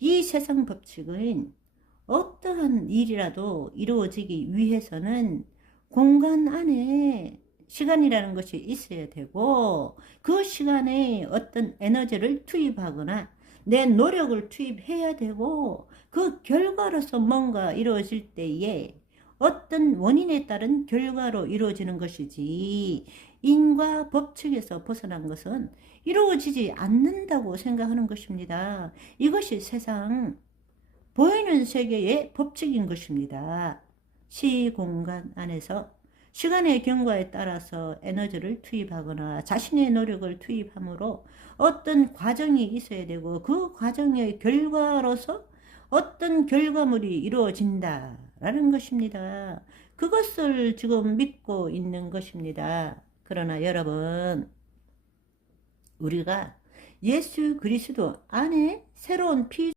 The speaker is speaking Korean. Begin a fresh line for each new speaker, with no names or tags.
이 세상 법칙은 어떠한 일이라도 이루어지기 위해서는 공간 안에 시간이라는 것이 있어야 되고 그 시간에 어떤 에너지를 투입하거나 내 노력을 투입해야 되고 그 결과로서 뭔가 이루어질 때에 어떤 원인에 따른 결과로 이루어지는 것이지 인과 법칙에서 벗어난 것은 이루어지지 않는다고 생각하는 것입니다. 이것이 세상 보이는 세계의 법칙인 것입니다. 시공간 안에서 시간의 경과에 따라서 에너지를 투입하거나 자신의 노력을 투입함으로 어떤 과정이 있어야 되고 그 과정의 결과로서 어떤 결과물이 이루어진다 라는 것입니다. 그것을 지금 믿고 있는 것입니다. 그러나 여러분, 우리가 예수 그리스도 안에 새로운 피